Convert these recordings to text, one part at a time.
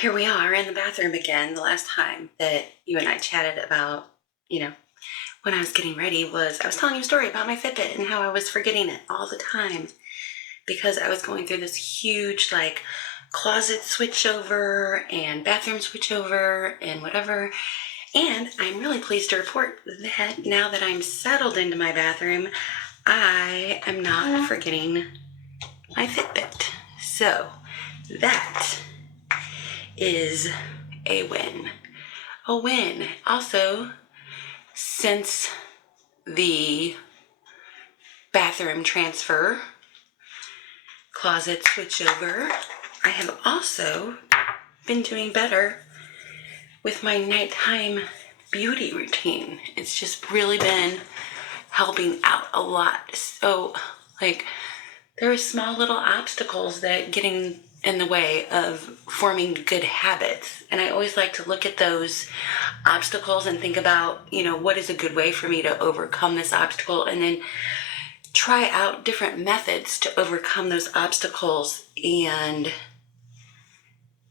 Here we are in the bathroom again. The last time that you and I chatted about, when I was getting ready I was telling you a story about my Fitbit and how I was forgetting it all the time because I was going through this huge closet switchover and bathroom switchover and whatever. And I'm really pleased to report that now that I'm settled into my bathroom, I am not forgetting my Fitbit. So that is a win. A win. Also, since the bathroom transfer, closet switchover, I have also been doing better with my nighttime beauty routine. It's just really been helping out a lot. So, there are small little obstacles that getting in the way of forming good habits. And I always like to look at those obstacles and think about, what is a good way for me to overcome this obstacle, and then try out different methods to overcome those obstacles and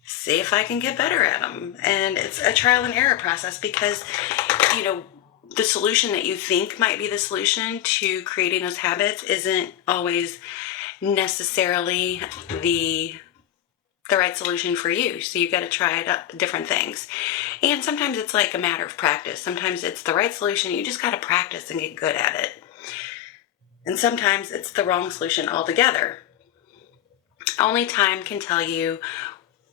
see if I can get better at them. And it's a trial and error process because, the solution that you think might be the solution to creating those habits isn't always necessarily the right solution for you. So you've got to try different things. And sometimes it's like a matter of practice. Sometimes it's the right solution. You just got to practice and get good at it. And sometimes it's the wrong solution altogether. Only time can tell you,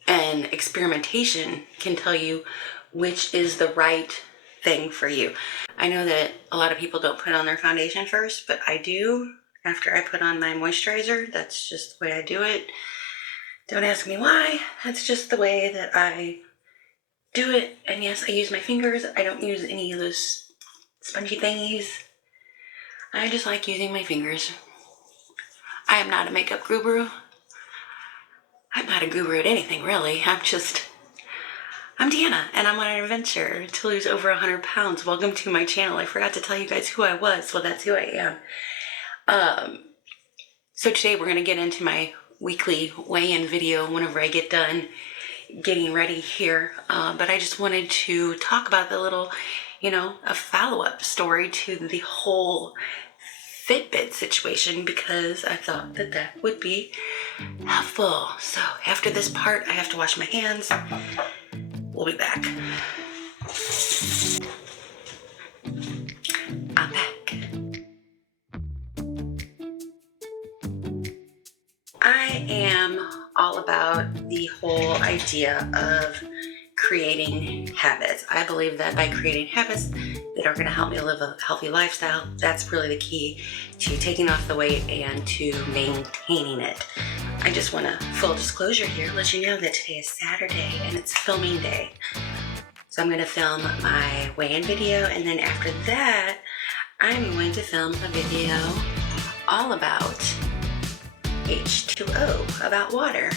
and experimentation can tell you which is the right thing for you. I know that a lot of people don't put on their foundation first, but I do after I put on my moisturizer. That's just the way I do it. Don't ask me why. That's just the way that I do it. And yes, I use my fingers. I don't use any of those spongy thingies. I just like using my fingers. I am not a makeup guru. I'm not a guru at anything, really. I'm Deanna, and I'm on an adventure to lose over 100 pounds. Welcome to my channel. I forgot to tell you guys who I was. Well, that's who I am. So today we're going to get into my weekly weigh-in video whenever I get done getting ready here. But I just wanted to talk about the little, a follow-up story to the whole Fitbit situation because I thought that would be helpful. So after this part, I have to wash my hands. We'll be back. I'm back. I am all about the whole idea of creating habits. I believe that by creating habits that are going to help me live a healthy lifestyle, that's really the key to taking off the weight and to maintaining it. I just want to, full disclosure here, let you know that today is Saturday and it's filming day. So I'm going to film my weigh-in video, and then after that, I'm going to film a video all about H2O, about water,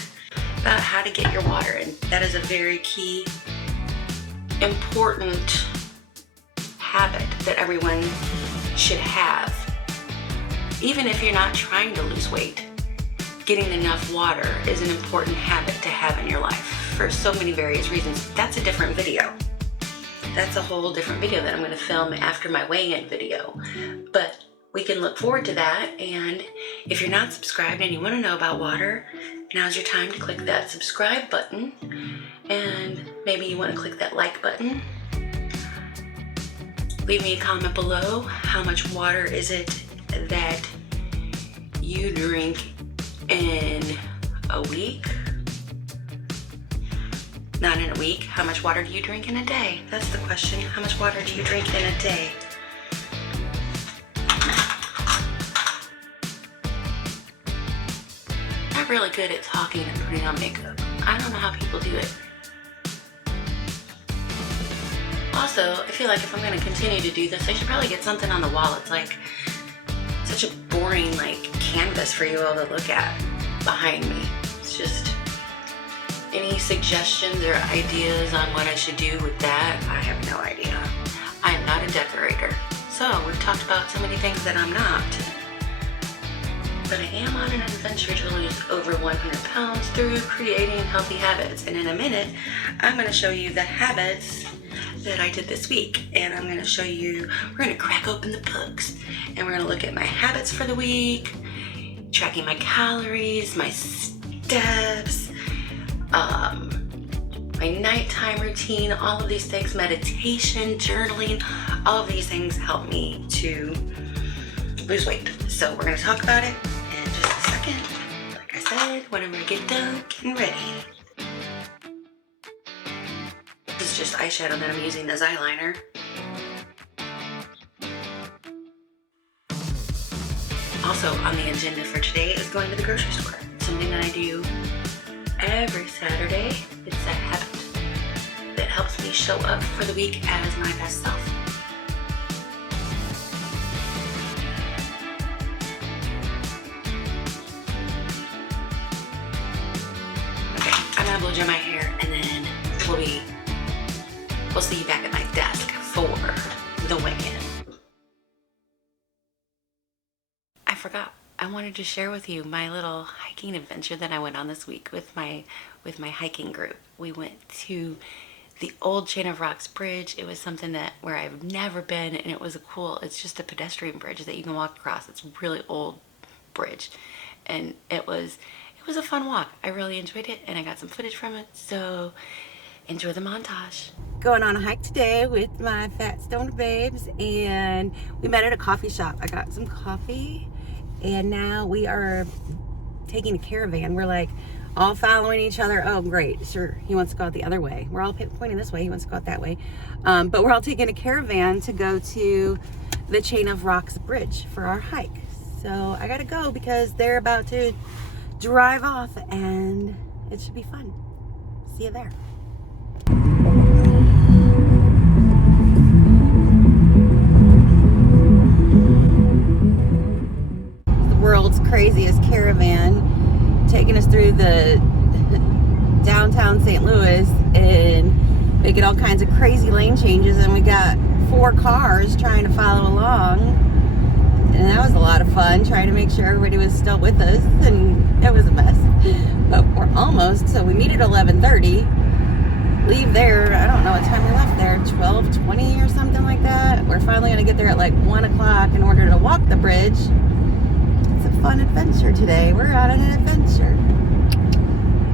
about how to get your water in. That is a very key, important habit that everyone should have. Even if you're not trying to lose weight, getting enough water is an important habit to have in your life for so many various reasons. That's a different video. That's a whole different video that I'm going to film after my weigh-in video. But we can look forward to that. And if you're not subscribed and you want to know about water, now's your time to click that subscribe button. And maybe you want to click that like button. Leave me a comment below. How much water is it that you drink in a week? Not in a week. How much water do you drink in a day? That's the question. How much water do you drink in a day? I'm really good at talking and putting on makeup. I don't know how people do it. Also, I feel like if I'm going to continue to do this, I should probably get something on the wall. It's like such a boring canvas for you all to look at behind me. It's just any suggestions or ideas on what I should do with that? I have no idea. I am not a decorator. So we've talked about so many things that I'm not. but I am on an adventure to lose over 100 pounds through creating healthy habits. And in a minute, I'm going to show you the habits that I did this week. And I'm going to show you, we're going to crack open the books and we're going to look at my habits for the week, tracking my calories, my steps, my nighttime routine, all of these things, meditation, journaling, all of these things help me to lose weight. So we're going to talk about it in just a second. Like I said, whenever I get done getting ready. This is just eyeshadow that I'm using as eyeliner. Also on the agenda for today is going to the grocery store. It's something that I do every Saturday. It's a habit that helps me show up for the week as my best self. Okay, I'm gonna blow dry my hair and then we'll see you back at my desk for the weigh-in. I forgot. I wanted to share with you my little hiking adventure that I went on this week with my hiking group. We went to the old Chain of Rocks bridge. It was something where I've never been, and it was it's just a pedestrian bridge that you can walk across. It's a really old bridge, and it was a fun walk. I really enjoyed it, and I got some footage from it, so enjoy the montage. Going on a hike today with my fat stoned babes, and we met at a coffee shop. I got some coffee, and now we are taking a caravan. We're like all following each other. Oh, great. Sure. He wants to go out the other way. We're all pointing this way. He wants to go out that way. But we're all taking a caravan to go to the Chain of Rocks bridge for our hike. So I got to go because they're about to drive off and it should be fun. See you there. World's craziest caravan taking us through the downtown St. Louis and making all kinds of crazy lane changes, and we got 4 cars trying to follow along, and that was a lot of fun trying to make sure everybody was still with us, and it was a mess, but we're almost. So we meet at 11:30, leave there, I don't know what time we left there, 12:20 or something like that. We're finally going to get there at like 1 o'clock in order to walk the bridge. It's a fun adventure today. We're on an adventure.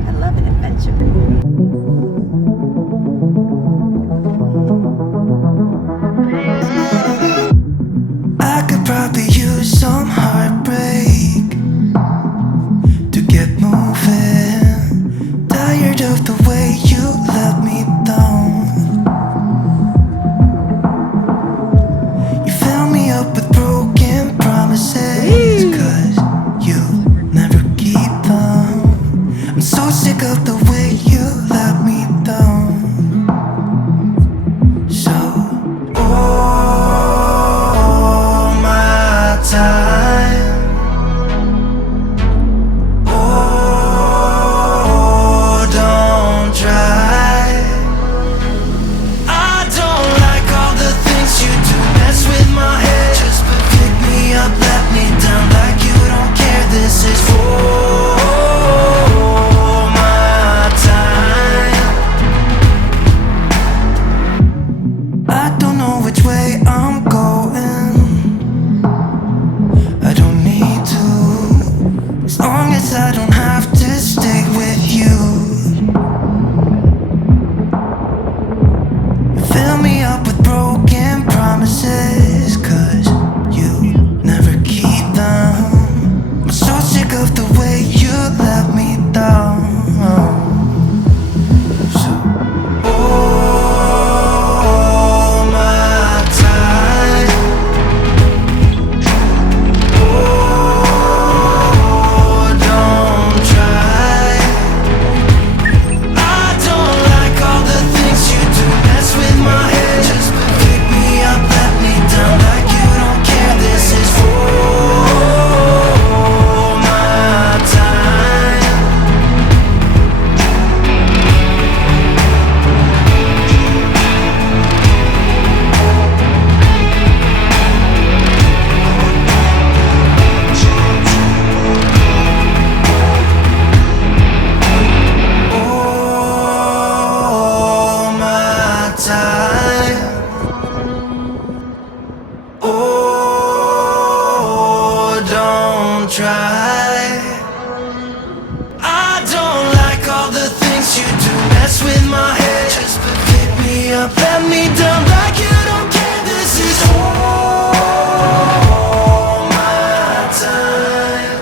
I love an adventure. I could probably use some heartbreak to get moving. Tired of the way you let me down. You fill me up with broken promises, 'cause you never keep them. I'm so sick of the way you you to mess with my head. Just pick me up, let me down like you don't care. This is all my time.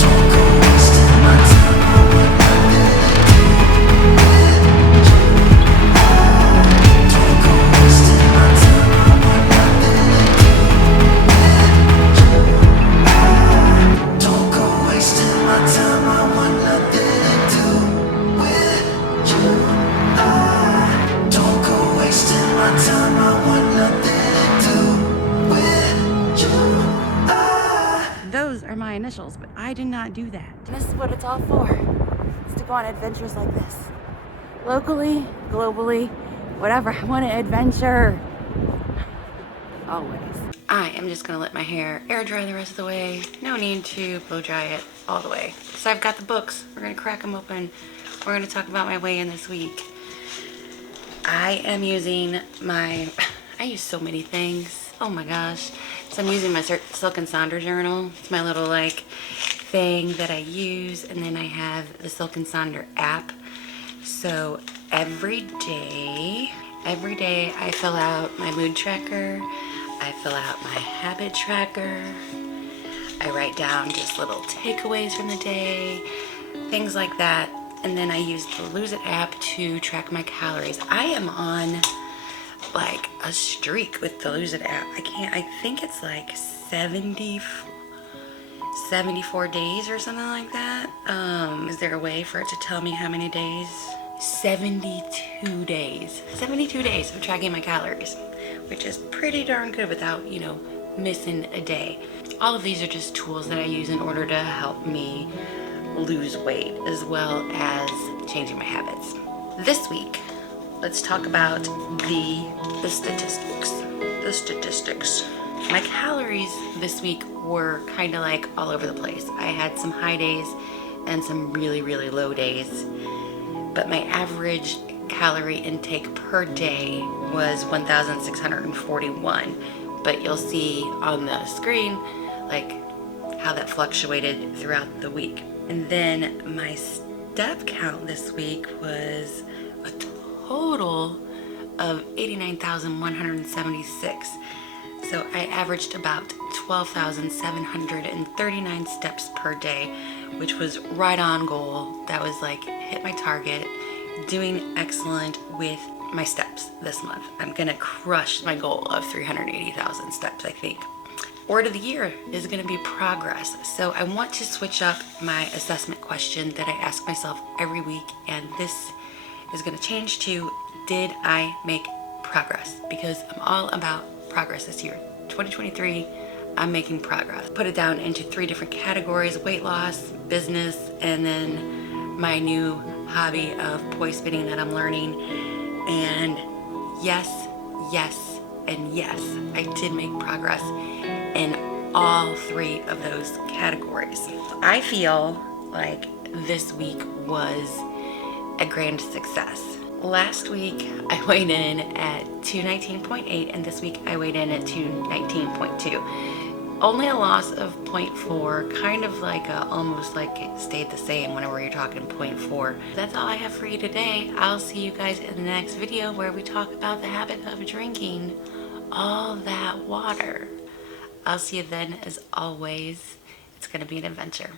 Don't go wasting my time. I want nothing to do with you. Don't go wasting my time. I want nothing to do with you. Don't go wasting my time. I want nothing to do with you. Don't go wasting my time. I want nothing to do with you. Those are my initials, but I did not do that. And this is what it's all for. It's to go on adventures like this. Locally, globally, whatever. I want an adventure. Always. I am just gonna let my hair air dry the rest of the way. No need to blow dry it all the way. So I've got the books. We're gonna crack them open. We're gonna talk about my weigh-in this week. I am using my, I use so many things. Oh my gosh. So I'm using my Silk and Sonder journal. It's my little like thing that I use. And then I have the Silk and Sonder app. So every day I fill out my mood tracker. I fill out my habit tracker. I write down just little takeaways from the day, things like that. And then I use the Lose It app to track my calories. I am on like a streak with the Lose It app. I think it's like 74 days or something like that. Is there a way for it to tell me how many days? 72 days. 72 days of tracking my calories, which is pretty darn good without, you know, missing a day. All of these are just tools that I use in order to help me lose weight as well as changing my habits. This week, let's talk about the statistics. The statistics. My calories this week were kind of like all over the place. I had some high days and some really, really low days. But my average calorie intake per day was 1,641. But you'll see on the screen like how that fluctuated throughout the week. And then my step count this week was a total of 89,176. So I averaged about 12,739 steps per day, which was right on goal. That was like hit my target. Doing excellent with my steps this month. I'm gonna crush my goal of 380,000 steps, I think. Word of the year is gonna be progress. So I want to switch up my assessment question that I ask myself every week, and this is gonna change to, did I make progress? Because I'm all about progress this year. 2023, I'm making progress. Put it down into 3 different categories: weight loss, business, and then my new hobby of poi spinning that I'm learning. And yes, and yes, I did make progress in all 3 of those categories. I feel like this week was a grand success. Last week I weighed in at 219.8 and this week I weighed in at 219.2. Only a loss of 0.4, kind of like almost like it stayed the same whenever you're talking 0.4. That's all I have for you today. I'll see you guys in the next video where we talk about the habit of drinking all that water. I'll see you then. As always, it's gonna be an adventure.